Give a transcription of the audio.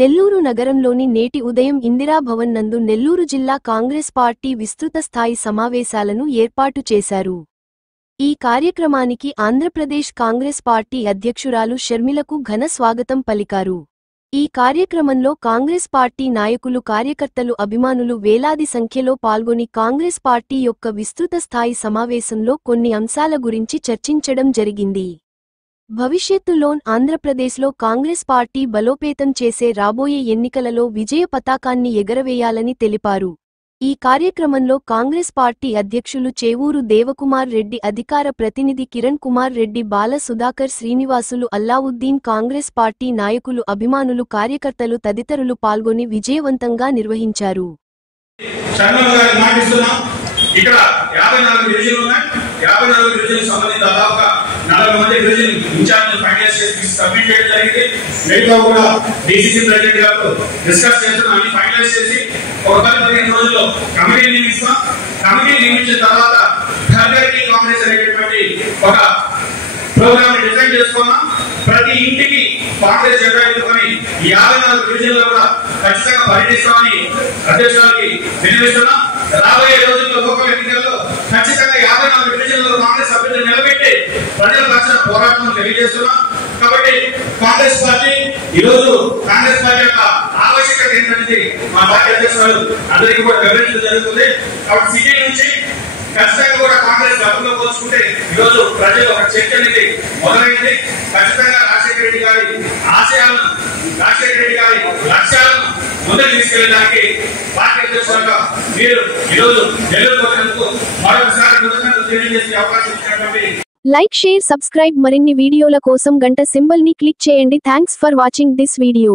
నెల్లూరు నగరంలోని నేటి ఉదయం ఇందిరా భవన్ నందు నెల్లూరు జిల్లా కాంగ్రెస్ పార్టీ విస్తృత స్థాయి సమావేశాలను ఏర్పాటు చేశారు. ఈ కార్యక్రమానికి ఆంధ్రప్రదేశ్ కాంగ్రెస్ పార్టీ అధ్యక్షురాలు షర్మిలకు ఘన స్వాగతం పలికారు. ఈ కార్యక్రమంలో కాంగ్రెస్ పార్టీ నాయకులు, కార్యకర్తలు, అభిమానులు వేలాది సంఖ్యలో పాల్గొని కాంగ్రెస్ పార్టీ యొక్క విస్తృత స్థాయి సమావేశంలో కొన్ని అంశాల గురించి చర్చించడం జరిగింది. భవిష్యత్తులో ఆంధ్రప్రదేశ్లో కాంగ్రెస్ పార్టీ బలోపేతం చేసే రాబోయే ఎన్నికలలో విజయ పతాకాన్ని ఎగరవేయాలని తెలిపారు. ఈ కార్యక్రమంలో కాంగ్రెస్ పార్టీ అధ్యక్షులు చేవూరు దేవకుమార్ రెడ్డి, అధికార ప్రతినిధి కిరణ్ కుమార్ రెడ్డి, బాల సుధాకర్, శ్రీనివాసులు, అల్లావుద్దీన్, కాంగ్రెస్ పార్టీ నాయకులు, అభిమానులు, కార్యకర్తలు తదితరులు పాల్గొని విజయవంతంగా నిర్వహించారు. ఇక్కడ 54 డివిజన్లు ఉన్నాయి. 54 డివిజన్లకు సంబంధించి దాదాపుగా 40 మంది డివిజన్ ఇన్ఛార్జ్ ఫైనలైజ్ చేసి సబ్మిట్ చేయడం జరిగింది. మిగతా కూడా డీసీసీ ప్రెసిడెంట్ గారితో డిస్కస్ చేస్తున్నాం. అన్ని ఫైనలైజ్ చేసి ఒక 15 రోజుల్లో కమిటీ నియమిస్తాం. కమిటీ నియమించిన తర్వాత ఘర్ఘర్కి కాంగ్రెస్ అనేటువంటి ఒక ప్రోగ్రామ్ ని డిజైన్ చేసుకున్నాం. ప్రతి ఇంటికి కాంగ్రెస్ జెండా ఎత్తుకొని 54 డివిజన్లో కూడా ఖచ్చితంగా పర్యటిస్తామని అధ్యక్షులకి వినిపిస్తున్నాం. రాబోయే రోజుల్లో లోకల్ ఎన్నికల్లో ఖచ్చితంగా 54 డివిజన్లలో కాంగ్రెస్ అభ్యర్థులు నిలబెట్టి ప్రజల పక్షాన పోరాటం తెలియజేస్తున్నాం. కాబట్టి కాంగ్రెస్ పార్టీ ఈరోజు కాంగ్రెస్ పార్టీ యొక్క ఆవశ్యకత ఏంటంటే మా పార్టీ అధ్యక్షులు అందరికీ కూడా వివరించడం జరుగుతుంది. కాబట్టి సిటీ నుంచి ఖచ్చితంగా కూడా కాంగ్రెస్ డబ్బులో పోల్చుకుంటే ఈరోజు ప్రజలు ఒక చర్చ అనేది మొదలైంది. ఖచ్చితంగా రాజశేఖర రెడ్డి గారి ఆశయాలను, రాజశేఖర రెడ్డి గారి లక్ష్యాలను ముందుకు తీసుకెళ్ళడానికి పార్టీ అధ్యక్షులుగా మీరు ఈరోజు నెల్లూరు వచ్చినందుకు మరొకసారి కృతజ్ఞతలు తెలియజేసే అవకాశం ఇచ్చినటువంటి లైక్, షేర్, సబ్స్క్రైబ్. మరిన్ని వీడియోల కోసం గంట సింబల్ ని క్లిక్ చేయండి. Thanks for watching this video.